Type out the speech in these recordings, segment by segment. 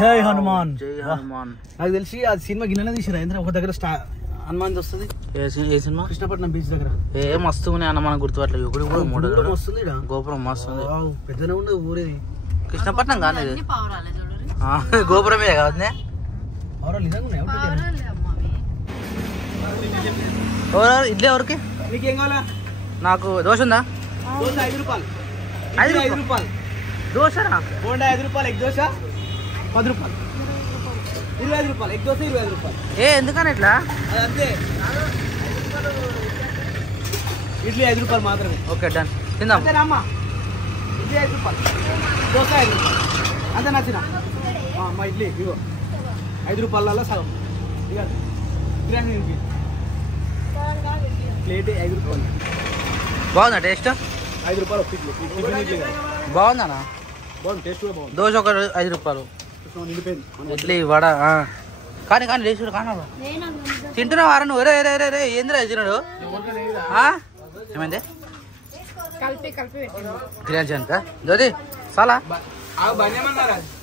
జై హనుమాన్. జై హనుమాన్. నాకు తెలిసి అది సినిమా గిన్నె తీసిరా ఏంద్ర ఒక దగ్గర హనుమాన్ వస్తుంది. ఏ సినిమా? కృష్ణపట్నం బీచ్ దగ్గర. ఏ మస్తు ఉన్నాయి అన్న, మనం గుర్తుపట్టలేదు. వస్తుంది గోపురం మస్తు ఉంది. పెద్దనే ఉండదు ఊరేది. కృష్ణపట్నం కానీ గోపురమే కాదు. ఇడ్లీ ఎవరికి? నీకేం కావాలా? నాకు దోశ ఉందా? 5 రూపాయలు. 5 రూపాయలు దోశనా? బోండా 5 రూపాయలు, ఎగ్ దోశ 10 రూపాయలు, 25 రూపాయలు, ఎగ్ దోశ 25 రూపాయలు. ఎందుకని ఇట్లా? అంతే. ఇడ్లీ 5 రూపాయలు మాత్రమే. ఓకే డన్, తిందాం. అంతేనామ్మా? ఇడ్లీ 5 రూపాయలు, దోశ 5 రూపాయలు. అంతే నచ్చిన మా ఇడ్లీ ఇగో 5 రూపాయలలో సగం. ఇక ప్లేట్ 5 రూపాయలు. బాగుందా టేస్ట్? 5 రూపాయలు ఒక ఇడ్లీ. బాగుందనా? బాగుంది, టేస్ట్ కూడా బాగుంది. దోశ ఒక 5 రూపాయలు, ఇడ్లీ వడ. కానీ కానీ టేస్ట్ కానా తింటున్నావు వారా నువ్వు? రే ఏంద్రా తిన్నాడు? ఏమైంది? బిర్యానీ చేయనుక జ్యోతి చాలా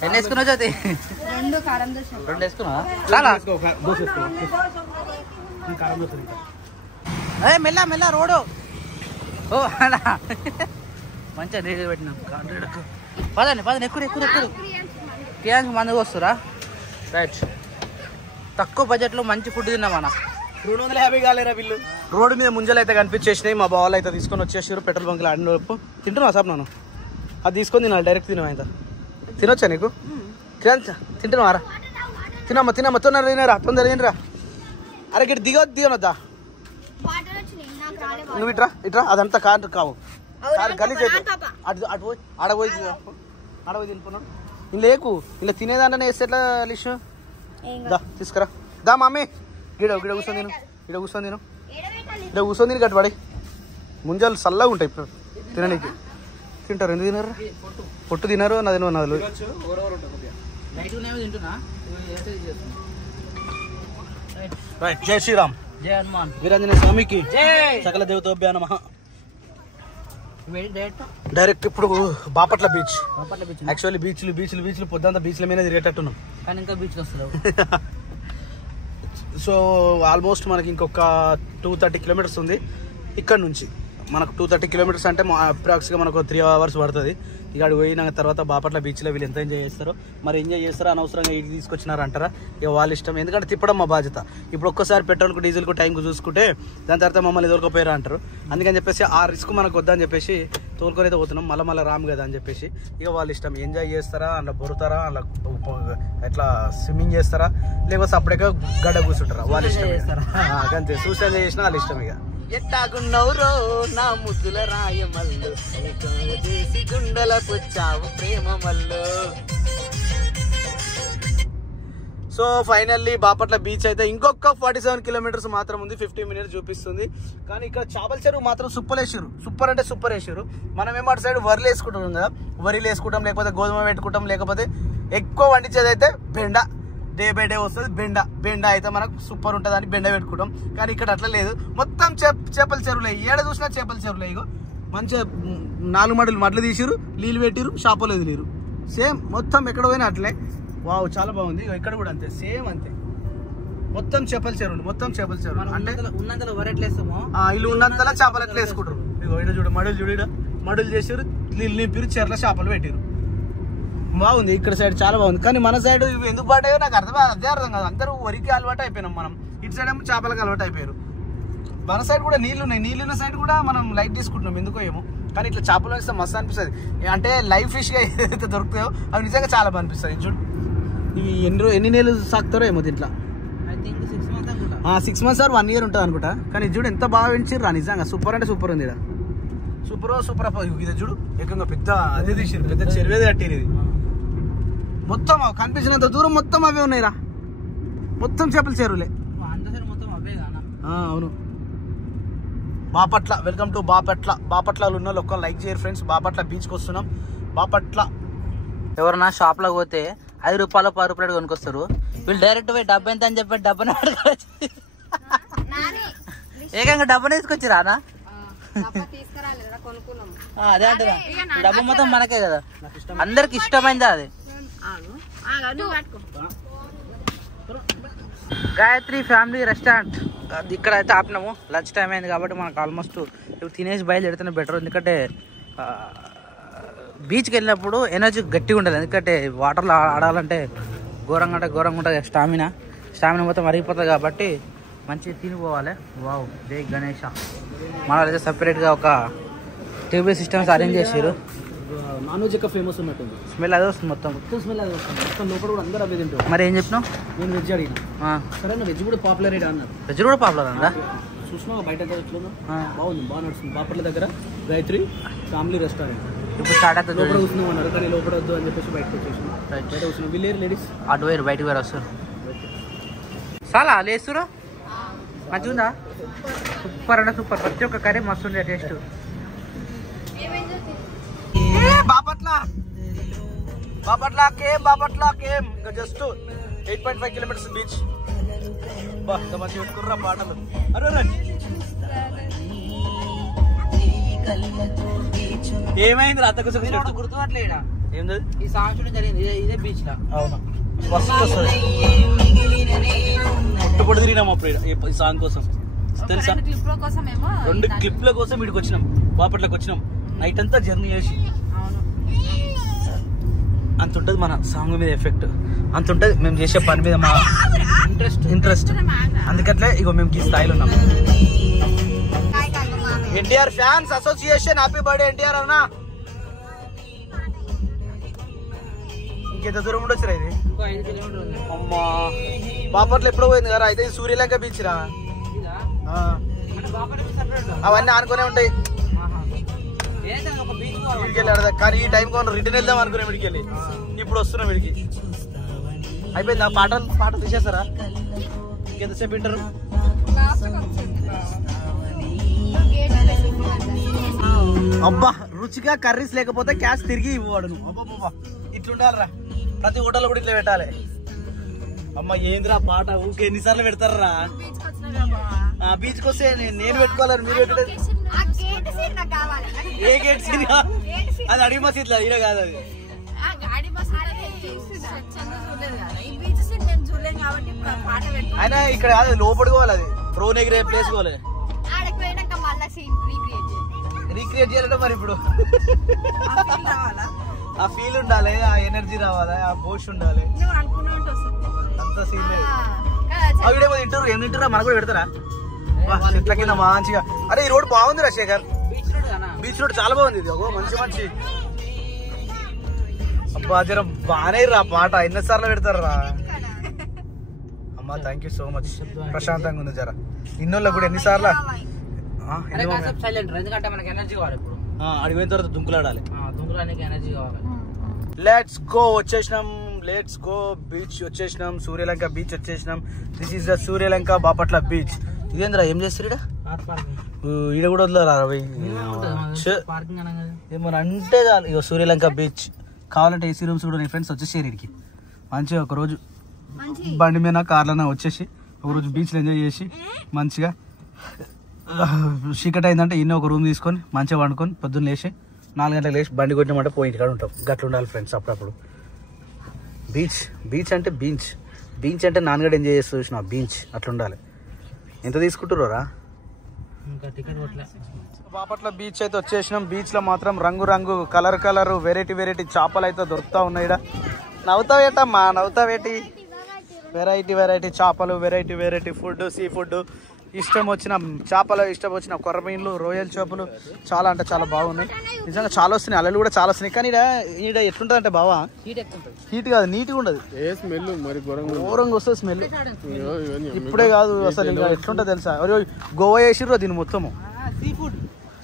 ఎన్ని వేసుకున్నావు జ్యోతి? 2 వేసుకున్నావా? చాలా మెల్ల మెల్ల రోడ్డు. ఓ అలా మంచిగా నీళ్ళు పెట్టినాం. పదండి ఎక్కువ క్రియాన్స్ మందుకు వస్తురా. రైట్, తక్కువ బడ్జెట్లో మంచి ఫుడ్ తిన్నామన్న. 250 కాలేరా బిల్లు. రోడ్డు మీద ముంజలు అయితే కనిపించేసినాయి. మా బావాలు అయితే తీసుకొని వచ్చేసారు పెట్రోల్ బంక్లో. ఆడినోపు తింటున్నావా సార్? నన్ను అది తీసుకొని తినాలి, డైరెక్ట్ తినవా? తినొచ్చా నీకు? తింటున్నావారా? తినమ్మా తొందర తినరా. అరే గిట్ దిగనొద్దా? నువ్వు ఇట్రా అదంతా కారు కావు, కారు గలీజ్ అయితే అటు పోయి ఆడపోయి తినుకున్నాను. ఇలా లేకు, ఇలా తినేదాంట్లోనే వేస్తే ఎట్లా లిషు? దా తీసుకురా. దా మమ్మీ గిడ కూర్చొని తిను గట్టిపడి. ముంజాలు చల్లగా ఉంటాయి ఇప్పుడు తిననీకి. తింటారు. ఎందుకు తినరు? పొట్టు తినరు. నాది నదులు జై శ్రీరామ్. జై హనుమాన్. వీరాంజనేయ స్వామికి సకల దేవతోభ్యో నమః. డైరెక్ట్ ఇప్పుడు బాపట్ల బీచ్. యాక్చువల్లీ బీచ్లు పొద్దుంతా బీచ్ల మీద తిరిగేటట్టున్నాం, కానీ ఇంకా బీచ్ వస్తలేవు. సో ఆల్మోస్ట్ మనకి ఇంకొక 230 కిలోమీటర్స్ ఉంది ఇక్కడ నుంచి. మనకు 230 కిలోమీటర్స్ అంటే అప్రాక్స్గా మనకు 3 hours పడుతుంది. ఇక పోయిన తర్వాత బాపట్ల బీచ్లో వీళ్ళు ఎంత ఎంజాయ్ చేస్తారో మరి. ఎంజాయ్ చేస్తారో అనవసరంగా ఇది తీసుకొచ్చినారు అంటారా? ఇక వాళ్ళ ఇష్టం. ఎందుకంటే తిప్పడం మా బాధ్యత. ఇప్పుడు ఒక్కసారి పెట్రోల్కు డీజిల్కు టైంకు చూసుకుంటే దాని తర్వాత మమ్మల్ని తోలుకోపోయారా అంటారు. అందుకని చెప్పేసి ఆ రిస్క్ మనకు వద్దని చెప్పేసి తోలుకొని అయితే పోతున్నాం. మళ్ళీ రాము కదా అని చెప్పేసి ఇక వాళ్ళ ఇష్టం. ఎంజాయ్ చేస్తారా, అలా బొరుతారా, అలా ఎట్లా స్విమ్మింగ్ చేస్తారా, లేకపోతే అప్పుడే గడ్డ కూర్చుంటారా, వాళ్ళ ఇష్టం. అంతే, సూసైడ్ చేసినా వాళ్ళ ఇష్టం. ఇక ఎట్టాగున్నవరో నా ముద్దుల రాయమల్లు, చేసి గుండెల పుచ్చావు ప్రేమ మల్లు. సో ఫైనల్లీ బాపట్ల బీచ్ అయితే ఇంకొక 47 కిలోమీటర్స్ మాత్రం ఉంది. 50 minutes చూపిస్తుంది. కానీ ఇక్కడ చేపల చెరువు మాత్రం సూపర్ అంటే సూపర్ వేసారు. మనం ఏమో అటు సైడ్ వరిలు వేసుకుంటాం కదా, వరిలు వేసుకుంటాం, లేకపోతే గోధుమ పెట్టుకుంటాం, లేకపోతే ఎక్కువ వండించేది అయితే బెండ. డే బై డే వస్తుంది బెండ అయితే మనకు సూపర్ ఉంటుంది అని బెండ పెట్టుకుంటాం. కానీ ఇక్కడ అట్లా లేదు, మొత్తం చేపల చెరువులే. ఏడ చూసినా చేపల చెరువులే. ఇగో మంచిగా 4 మడులు తీసిరు, నీళ్ళు పెట్టిరు, షాపులో వదిలేరు. సేమ్ మొత్తం ఎక్కడ పోయినా అట్లే. వావ్, చాలా బాగుంది. ఇక్కడ కూడా అంతే, సేమ్ అంతే. మొత్తం చేపల చెరువులు అంటే ఉన్నంతలో వరి ఎట్లా వేస్తామో ఇల్లు ఉన్నంతలో చేపలు ఎట్లా వేసుకుంటారు. ఇగో ఇక్కడ చూడు, మడులు చేసారు, నీళ్ళు నింపిరు, చెర్ల చేపలు పెట్టిరు. బాగుంది. ఇక్కడ సైడ్ చాలా బాగుంది. కానీ మన సైడ్ ఇవి ఎందుకు పాటాయో నాకు అర్థం కాదు. అందరూ వరికి అలవాటు అయిపోయినాం మనం. ఇటు సైడ్ ఏమో చేపలకు అలవాటు అయిపోయారు. మన సైడ్ కూడా నీళ్లు ఉన్నాయి. నీళ్ళున్న సైడ్ కూడా మనం లైట్ తీసుకుంటున్నాం, ఎందుకో ఏమో. కానీ ఇట్లా చేపలు వేస్తే మస్తు అనిపిస్తుంది. అంటే లైవ్ ఫిష్గా ఏదైతే దొరుకుతాయో అవి నిజంగా చాలా బాగా అనిపిస్తుంది. చూడు, ఇవి ఎన్ని నెలలు సాగుతారో ఏమో దీంట్లో. 6 months or 1 year ఉంటుంది అనుకుంటా. కానీ చూడు ఎంత బాగా పెంచిర్రా, నిజంగా సూపర్ అంటే సూపర్ ఉంది. ఇక్కడ సూపర్ ఇది చూడు, ఏకంగా పెద్ద అదే తీసిరు, పెద్ద చెరువేది కట్టిరు. ఇది మొత్తం కనిపించినంత దూరం మొత్తం అవే ఉన్నాయిరా, మొత్తం చేపల చెరువులే. అవును. బాపట్ల, వెల్కమ్ టు బాపట్లలో ఉన్న ఒక్క లైక్ చేయరు ఫ్రెండ్స్. బాపట్ల బీచ్కి వస్తున్నాం. బాపట్ల ఎవరన్నా షాప్ లో పోతే 5 రూపాయలు 10 రూపాయలు కొనుక్కొస్తారు. వీళ్ళు డైరెక్ట్ పోయి డబ్బు ఎంత అని చెప్పి డబ్బుని ఏకంగా డబ్బుని తీసుకొచ్చిరా అన్న? అదే అంటారా, డబ్బు మొత్తం మనకే కదా, అందరికి ఇష్టమైంది అది. గాయత్రి ఫ్యామిలీ రెస్టారెంట్ ఇక్కడ అయితే ఆపినాము. లంచ్ టైం అయింది కాబట్టి మనకు ఆల్మోస్ట్ ఇప్పుడు తినేసి బయలుదేరితేనే బెటర్. ఎందుకంటే బీచ్కి వెళ్ళినప్పుడు ఎనర్జీ గట్టిగా ఉండాలి. ఎందుకంటే వాటర్లో ఆడాలంటే ఘోరంగా ఉంటుంది. స్టామినా మొత్తం మరిగిపోతుంది కాబట్టి మంచిగా తినిపోవాలి. వావ్, జై గణేష. మనైతే సపరేట్గా ఒక టేబుల్ సిస్టమ్స్ అరేంజ్ చేసారు. నాన్ వెజ్ ఎక్కువ ఫేమస్ ఉన్నట్టుంది. స్మెల్ అదే వస్తుంది మొత్తం స్మెల్ అదే వస్తుంది మొత్తం. లోపల కూడా అందరూ అవే తింటారు. మరి ఏం చెప్పినావు? నేను వెజ్ అడిగిన. సరే వెజ్ కూడా పాపులర్ అన్నారు. వెజ్ కూడా పాపులర్ అందా? చూసినా బయట ఎట్లుందో బాగుంది, బాగా నడుస్తుంది. బాపట్ల దగ్గర గాయత్రి ఫ్యామిలీ రెస్టారెంట్. ఇప్పుడు స్టార్ట్ అవుతుంది. లోపల కూర్చున్నాం అన్నారు కానీ లోపల వద్దు అని చెప్పేసి బయటకు వచ్చేసి బయట కూర్చున్నాం. వీళ్ళేరు లేడీస్ అటు వేరు బయటకు వేరు వస్తారు. చాలా లేస్తురా మంచిగా ఉందా? సూపర్ అంటే సూపర్. ప్రతి ఒక్క కర్రీ మస్తు ఉండే టేస్ట్. బాపట్ల కేమ్ ఇంకా జస్ట్ 8.5 కిలోమీటర్స్ బీచ్. మంచి పెట్టుకుర్రా పాటలు. ఏమైంది రాత గుర్తుపట్లేడా? ఏంది ఈ సాంగ్ షూటింగ్ జరిగింది ఇదే బీచ్ లా. అవునా, ఫస్ట్ వస్తుంది. పుట్టుపడి తిరిగినాం అప్పుడు ఈ సాంగ్ కోసం తెలుసా. 2 క్లిప్ల కోసం వీడికి వచ్చినాం, బాపట్లకు వచ్చినాం. నైట్ అంతా జర్నీ చేసి అంత ఉంటుంది మన సాంగ్ మీద ఎఫెక్ట్, అంత ఉంటుంది మేము చేసే పని మీద మా ఇంట్రెస్ట్. అందుకట్లే ఇగో మేము ఈ స్థాయిలో ఉన్నాం. NTR fans association happy birthday NTR అన్నా. ఇంకెంత దూరం ఉండొచ్చురా ఇది? అమ్మా బాపట్ల ఎప్పుడో పోయింది కదా. అయితే సూర్యలంక బీచ్ రా. అవన్నీ ఆనుకునే ఉంటాయి. కానీ ఈ టైం కొన్ని రిటర్న్ వెళ్దాం అనుకునే వీడికి వెళ్ళి ఇప్పుడు వస్తున్నాం వీడికి. అయిపోయింది. ఆ పాటలు తీసేస్తారా? ఇంకెంతసేపు వింటారు? అబ్బా రుచిగా కర్రీస్ లేకపోతే క్యాష్ తిరిగి ఇవ్వవాడు. ఇట్లుండాలరా, ప్రతి హోటల్ కూడా ఇట్లా పెట్టాలి. అమ్మ ఏందిరా పాట ఊకే ఎన్నిసార్లు పెడతారా? బీచ్కి వస్తే నేను పెట్టుకోవాలని మీరు పెట్టలేదు. ఏ గేట్ సీన్? అది అడిగి మసీద్ ఇలా కాదు. అది అయినా ఇక్కడ కాదు, లోపలికి పోవాలి. అది డ్రోన్ ఎగిరే ప్లేస్ పోవాలి. రీక్రియేట్ చేయాలంటే మరి ఇప్పుడు ఆ ఫీల్ ఉండాలి, ఆ ఎనర్జీ రావాలి, ఆ బోష్ ఉండాలి. అంత సీన్ లేదు. అవిడేమో తింటారు. ఏం తింటారా? మనకు కూడా పెడతారా? చెట్ల కింద మంచిగా. అరే ఈ రోడ్ బాగుంది రా శేఖర్. బీచ్ రోడ్ చాలా బాగుంది. ఇది మంచి అబ్బా జర బాగానే రా పాట. ఎన్నిసార్లు పెడతారా? అమ్మా థ్యాంక్ యూ సో మచ్. ప్రశాంతంగా ఉంది జర. ఇన్నోళ్ళకి కూడా ఎన్నిసార్లు ఎందుకంటే మనకి ఎనర్జీ కావాలి. ఇప్పుడు అడిగిన తర్వాత దుంకులాడాలి. దుంకులానికి ఎనర్జీ కావాలి. లెట్స్ గో వచ్చేసినాం. లెట్స్ గో బీచ్ వచ్చేసినాం. సూర్యలంక బీచ్ వచ్చేసినాం. This is the Suryalanka Bapatla beach. ఇదేంద్రా ఏం చేస్తారు ఈడ కూడా వదిలేరా? ఏమన్నా అంటే చాలు. ఇక సూర్యలంక బీచ్ కావాలంటే ఏసీ రూమ్స్ కూడా ఫ్రెండ్స్ వచ్చేసారు ఇక్కడికి. మంచిగా ఒక రోజు బండి మీద కార్లన్నా వచ్చేసి ఒకరోజు బీచ్లో ఎంజాయ్ చేసి మంచిగా చీకటి అయిందంటే ఇన్ని ఒక రూమ్ తీసుకొని మంచిగా వండుకొని పొద్దున్న లేచి 4 గంటలకు లేచి బండి కొట్టినామంటే పోయి ఇంటికాడ ఉంటాం. గట్ల ఉండాలి ఫ్రెండ్స్ అప్పుడప్పుడు. బీచ్ అంటే బీచ్ అంటే నాన్నగడ ఎంజాయ్ చేస్తూ చూసిన బీచ్ అట్లా ఉండాలి. ఎంత తీసుకుంటారా? బాపట్ల బీచ్ అయితే వచ్చేసినాం. బీచ్ లో మాత్రం రంగు కలర్ వెరైటీ చేపలు అయితే దొరుకుతా ఉన్నాయి. నవ్వుతావేటమ్మా నవ్వుతావేటి? వెరైటీ చేపలు, వెరైటీ ఫుడ్, సీ ఫుడ్, ఇష్టం వచ్చిన చేపలు, ఇష్టం వచ్చిన కొర్రమీన్లు, రొయ్యల చేపలు చాలా అంటే చాలా బాగున్నాయి. నిజంగా చాలా వస్తున్నాయి. అలలు కూడా చాలా వస్తున్నాయి. కానీ ఈడ ఎట్లుంటది అంటే బావా హీట్ కాదు, నీట్గా ఉండదు. ఘోరంగా వస్తుంది స్మెల్. ఇప్పుడే కాదు అసలు ఇంకా ఎట్లుంటుంది తెలుసా? గోవా వేసిర్రు దీన్ని మొత్తము.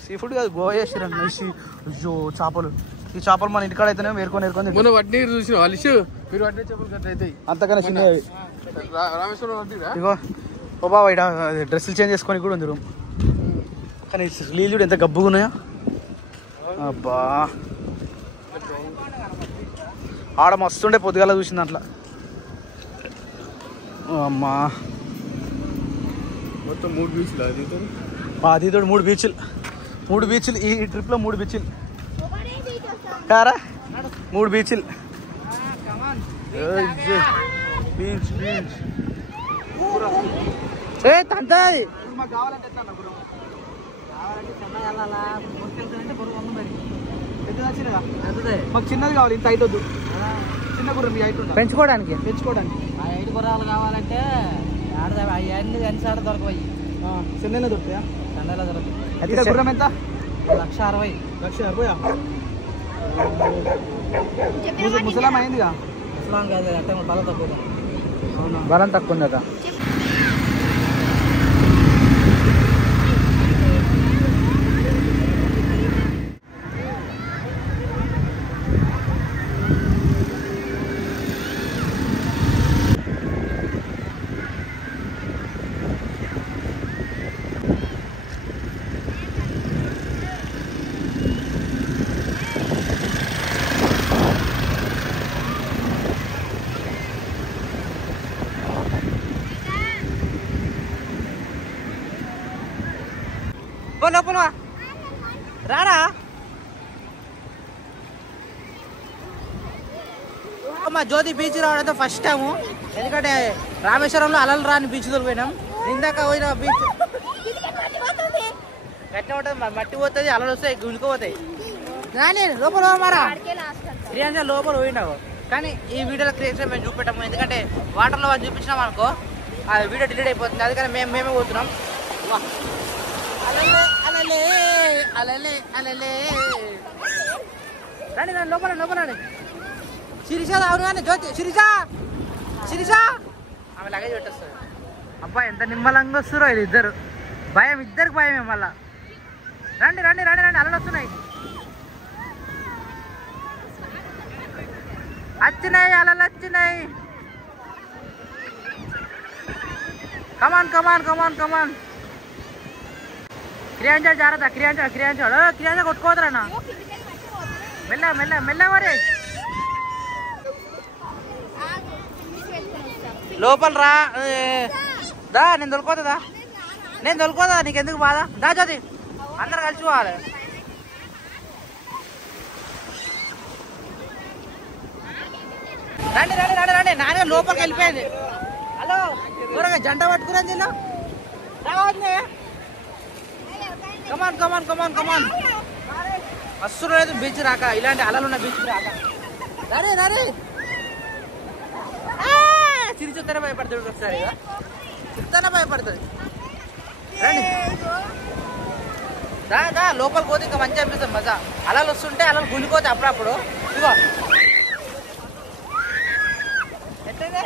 సీ ఫుడ్ కాదు, గోవా వేసిర్రు అయ్యో చేపలు. ఈ చేపలు మన ఇంటికాడ అయితేనే ఏరుకొని అంతకన్నా చిన్నవి. ఇగో ఓ బాబా ఇక్కడ డ్రెస్సులు చేంజ్ చేసుకొని కూడా ఉంది రూమ్. కానీ లీజు ఎంత గబ్బుగా ఉన్నాయో. అబ్బా ఆడ మస్తుండే పొద్దుగాల చూసింది దాంట్లో. అమ్మా మొత్తం 3 బీచ్లు అది తోడు 3 బీచ్లు ఈ ట్రిప్లో 3 బీచ్లు కారా 3 బీచ్లు. బీన్స్ తంతది మాకు కావాలంటే ఎట్లా గుర్రం చిన్నగా మాకు చిన్నది కావాలి ఇంత హైట్ వద్దు చిన్న గుర్రం హైట్ పెంచుకోవడానికి ఆ 5 గుర్రాలు కావాలంటే అవన్నీ అన్నిసార్లు దొరకవయ్యి చెన్నైలో దొరుకుతాయా చెన్నైలో దొరకదు అయితే గుర్రం ఎంత 1,60,000 1,60,000 ముసలాం అయిందిగా ముసలాం కాదు అంటే బలం తక్కువ బలం తక్కువ ఉందట లోపల రారా మా జ్యోతి బీచ్ రావడంతో ఫస్ట్ టైము ఎందుకంటే రామేశ్వరంలో అలలు రాని బీచ్ పోయినాం ఇందాక పోయిన బీచ్ గట్టిగా ఉంటుంది మట్టి పోతుంది అలలు వస్తాయి గుంజుకుపోతాయి కానీ లోపల మారా ప్రియాంక లోపల పోయినావు కానీ ఈ వీడియోలో క్రియేషన్ మేము చూపెట్టాము ఎందుకంటే వాటర్లో వాళ్ళు చూపించినాం అనుకో ఆ వీడియో డిలీట్ అయిపోతుంది అందుకని మేమే పోతున్నాం రండి రండి లోపల రండి శిరీష అవును కానీ జ్యోతి శిరీష ఆమె లగేజ్ పెట్టేస్తుంది అబ్బా ఎంత నిమ్మలంగా వస్తురో ఇది ఇద్దరు ఇద్దరికి భయమే మళ్ళా రండి అలలు వస్తున్నాయి అలలు వచ్చినాయి కమాన్ క్రియాంజ జాగ్రత్త క్రియాంజ కొట్టుకోవద్దరన్నా మెల్ల మరి లోపల రా దా నేను దొరుకుతుందా నీకెందుకు బాధ దా జ్యోతి అందరు కలిసి పోవాలి రండి నానే లోపలికి వెళ్ళిపోయింది హలో త్వరగా జంట పట్టుకుని తిన్నా రావద్దు కమాన్ మస్తు లేదు బీచ్ రాక ఇలాంటి అలలున్న బీచ్ రాక రే చిరి చూస్తేనే భయపడుతుంది ఒకసారి చూస్తేనే భయపడుతుంది రండి దా లోపలికి పోతే ఇంకా మంచిగా అనిపిస్తుంది మజా అలలు వస్తుంటే అలలు గుంజుకోతే అప్పుడప్పుడు ఇగో ఎట్లయితే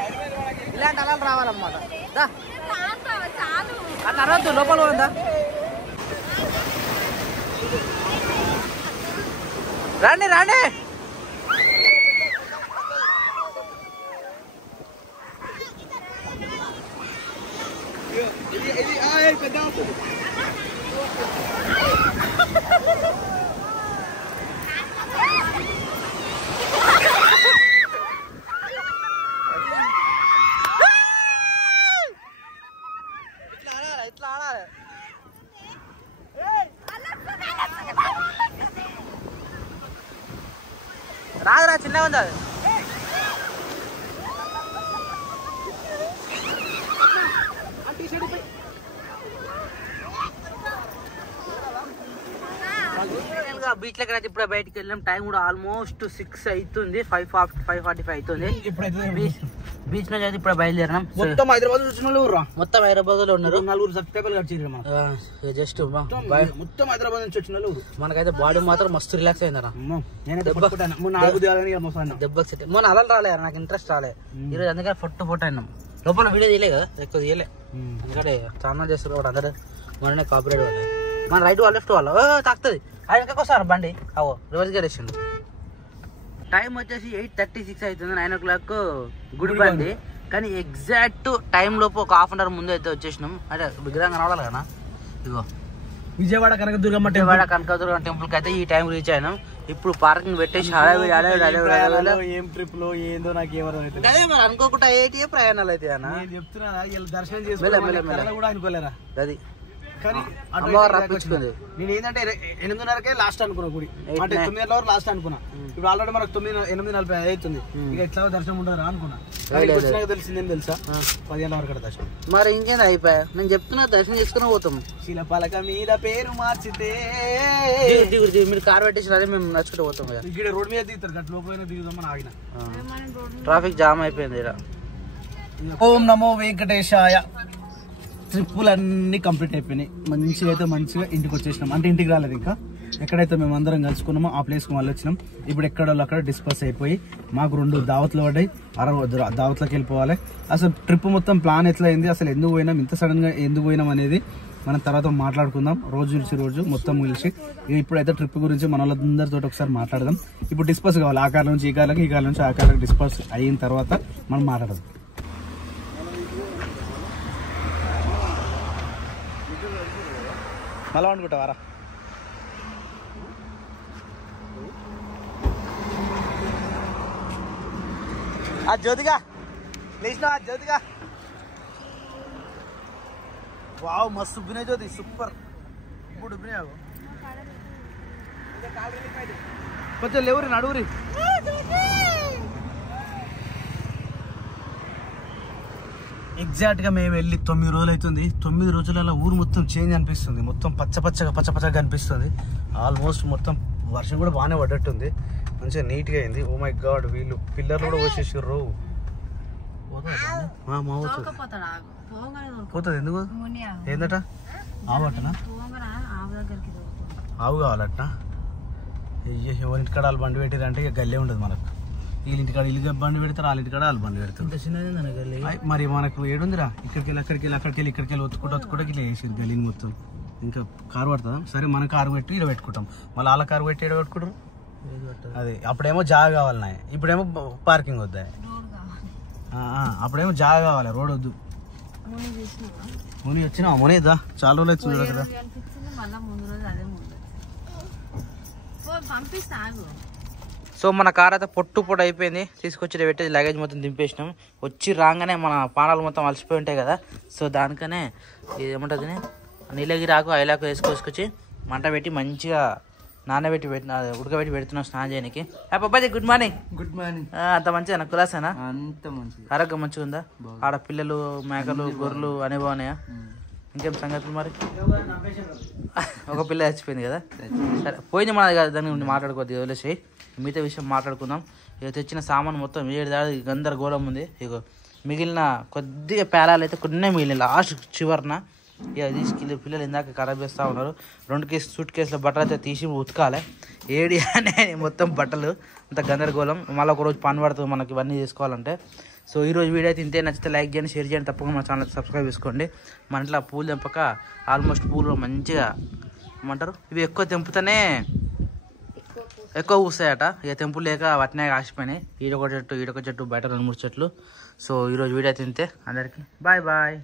ఇలాంటి అలలు రావాలన్నమాట దా ఆ తర్వాత లోపల పోందా రండి ఇట్లా ఆడాలి రాదురా చిన్నగా ఉంది అది బీచ్ దగ్గర అయితే ఇప్పుడే బయటకు వెళ్ళాం టైం కూడా ఆల్మోస్ట్ 6 అవుతుంది 5:45 అవుతుంది బీచ్ నుంచి అయితే ఇప్పుడు బయలుదేరినాం మొత్తం హైదరాబాద్ మొత్తం హైదరాబాద్ లో ఉన్నారు 4 సబ్స్క్రైబర్లు వచ్చారు జస్ట్ మొత్తం హైదరాబాద్ నుంచి వచ్చిన వాళ్ళు మనకైతే బాడీ మాత్రం మస్తు రిలాక్స్ అయిందరా దెబ్బకి సెట్ మొన్న అలలు రాలే నాకు ఇంట్రెస్ట్ రాలే ఈరోజు అందుకని ఫోటో అయినాం లోపల వీడియో తీయలే కదా ఎక్కువ తీయలే ఎందుకంటే ఛానల్ చేస్తారు కూడా అందరూ మననే కాపీరైట్ వాళ్ళు మన రైట్ వాళ్ళు లెఫ్ట్ వాళ్ళు తాకుతుంది ఆయన ఇంకొకసారి బండి అవో రివర్స్ గేర్ వేసిండు టైం వచ్చేసి 8:36 అవుతుంది 9 o'clock గుడి బండి కానీ ఎగ్జాక్ట్ టైం లోపు ఒక హాఫ్ అన్ అవర్ ముందు అయితే వచ్చేసినాం అంటే విగ్రహం రావాలి కదా ఇగో విజయవాడ కనకదుర్గమ్మ టెంపుల్ కి అయితే ఈ టైం రీచ్ అయినాం ఇప్పుడు పార్కింగ్ పెట్టేసి ఏం ట్రిప్ లో ఏందో నాకు ఎవరు అదే మరి అనుకోకుండా ప్రయాణాలు అయితే అన్న చెప్తున్నా దర్శనం చేసుకోలేరా అది కానీ అమ్మవారు రప్పించుకుంది. నేను ఏంటంటే 8:30కే లాస్ట్ అనుకున్నా గుడి, అంటే 9 వరకు లాస్ట్ అనుకున్నా. ఇప్పుడు ఆల్రెడీ మనకు 8:45 అవుతుంది. ఇక ఎట్లా దర్శనం ఉండదు అనుకున్నా. వచ్చినాక తెలిసిందేం తెలుసా, 10 వరకు దర్శనం. మరి ఇంకేంది అయిపోయా, నేను చెప్తున్నా దర్శనం చేసుకుని పోతాం. శిలపలక మీద పేరు మార్చితే మీరు కార్ పెట్టేసి మేము నచ్చుకుంటూ పోతాం కదా. ఇక్కడ రోడ్ మీద దిగుతారు, గట్ల లోపల దిగుదామని ఆగిన. ట్రాఫిక్ జామ్ అయిపోయింది ఇక్కడ. ఓం నమో వెంకటేశాయ. ట్రిప్పులన్నీ కంప్లీట్ అయిపోయినాయి. మంచిగా ఇంటికి వచ్చేసినాం. అంటే ఇంటికి రాలేదు ఇంకా, ఎక్కడైతే మేము అందరం కలుసుకున్నామో ఆ ప్లేస్కి మళ్ళీ వచ్చినాం. ఇప్పుడు ఎక్కడో అక్కడ డిస్పర్స్ అయిపోయి మాకు 2 దావత్లు పడ్డాయి. 60 దావత్లోకి వెళ్ళిపోవాలి. అసలు ట్రిప్ మొత్తం ప్లాన్ ఎట్లా అయింది, అసలు ఎందుకు పోయినాం, ఇంత సడన్ గా ఎందుకు పోయినాం అనేది మనం తర్వాత మాట్లాడుకుందాం. రోజు మొత్తం కలిసి ఇప్పుడైతే ట్రిప్ గురించి మన వాళ్ళందరితో ఒకసారి మాట్లాడదాం. ఇప్పుడు డిస్పర్స్ కావాలి, ఆ కార్ నుంచి ఈ కార్లకి, ఈ కార్ నుంచి ఆ కార్లకి డిస్పర్స్ అయిన తర్వాత మనం మాట్లాడదాం. మళ్ళా అనుకుంటావారా? ఆ జ్యోతిగా లేచిన, ఆ జ్యోతిగా వావ్ మస్తు ఉబ్బినాయి జ్యోతి, సూపర్. ఇప్పుడు ఉబ్బినాయి కొంచెం లేవురి, నడువురి. ఎగ్జాక్ట్ గా మేము వెళ్ళి 9 రోజులు అవుతుంది. 9 రోజులలో ఊరు మొత్తం చేంజ్ అనిపిస్తుంది. మొత్తం పచ్చపచ్చగా కనిపిస్తుంది. ఆల్మోస్ట్ మొత్తం వర్షం కూడా బాగానే పడ్డట్టుంది. మంచిగా నీట్గా అయింది. ఓ మై గాడ్, వీళ్ళు పిల్లర్లు కూడా పోసేసారు. పోతుంది ఎందుకు? ఏందట? ఆవు అట్టనా? ఆవు కావాలట. అయ్యో, ఎవరింటికాడ వాళ్ళు బండి పెట్టారంటే ఇక గల్లే ఉండదు మనకు. వీళ్ళింటికాడ ఇల్లు బండి పెడతారు, వాళ్ళ ఇంటికాడ వాళ్ళు బండి పెడతారు. మరి మనకు ఏడుందిరా, ఇక్కడికి వెళ్ళి ఇక్కడికి వెళ్ళి ఒత్తుకుంటూ ఇట్లా వేసారు గలీని మొత్తం. ఇంకా కారు పడుతుందా? సరే మన కారు పెట్టి ఇక్కడ పెట్టుకుంటాం, మళ్ళీ వాళ్ళ కారు పెట్టి ఇక్కడ పెట్టుకుంటారు. అదే అప్పుడేమో జాగా కావాలి నాయ, ఇప్పుడేమో పార్కింగ్ వద్దా. అప్పుడేమో జాగా కావాలి, రోడ్ వద్దు. ముని వచ్చినా మునిద్దా, చాలా రోజులు వచ్చింది కదా. సో మన కార్ అయితే పొట్టు అయిపోయింది. తీసుకొచ్చి పెట్టేది లగేజ్ మొత్తం దింపేసినాం. వచ్చి రాగానే మన పానాలు మొత్తం అలసిపోయి ఉంటాయి కదా. సో దానికనే ఇది ఏమంటుంది, నీలగిరి ఆకు ఐలాకు వేసుకొచ్చి మంట పెట్టి మంచిగా నానబెట్టి ఉడకబెట్టి పెడుతున్నాం స్నానం చేయడానికి. Babaji good morning. Good morning. అంత మంచిగా కులాసేనా? అంత మంచిది. ఆరోగ్యం మంచిగా ఉందా? ఆడ పిల్లలు, మేకలు, గొర్రెలు అనే బాగున్నాయా? ఇంకేం సంగతులు మరి? ఒక పిల్ల చచ్చిపోయింది కదా. సరే పోయింది మనది కదా, దాని గురించి మాట్లాడుకోవద్దు, వదిలేసి మిగతా విషయం మాట్లాడుకుందాం. ఇక తెచ్చిన సామాన్ మొత్తం 7 దాడి గందరగోళం ఉంది. ఇక మిగిలిన కొద్దిగా పేలాలు అయితే కొన్ని మిగిలిన లాస్ట్ చివరిన ఇక తీసుకెళ్ళి పిల్లలు ఇందాక ఖరాబ్ చేస్తూ ఉన్నారు. 2 సూట్ కేసుల బట్టలు అయితే తీసి ఉతకాలి. ఏడి అనే మొత్తం బట్టలు అంత గందరగోళం. మళ్ళీ ఒకరోజు పని పడుతుంది మనకి ఇవన్నీ చేసుకోవాలంటే. సో ఈరోజు వీడియో అయితే ఇంతే. నచ్చితే లైక్ చేయండి, షేర్ చేయండి, తప్పకుండా మన ఛానల్ సబ్స్క్రైబ్ చేసుకోండి. మన ఇంట్లో పూలు తెంపక ఆల్మోస్ట్ పూలు మంచిగా ఏమంటారు, ఇవి ఎక్కువ తెంపుతూనే ఎక్కువ పూస్తాయట. ఇక తెంపులు లేక వాటినే ఆసిపోయినాయి. ఈడొక చెట్టు బయట 2-3 చెట్లు. సో ఈరోజు వీడియో అయితే ఇంతే. అందరికీ బాయ్ బాయ్.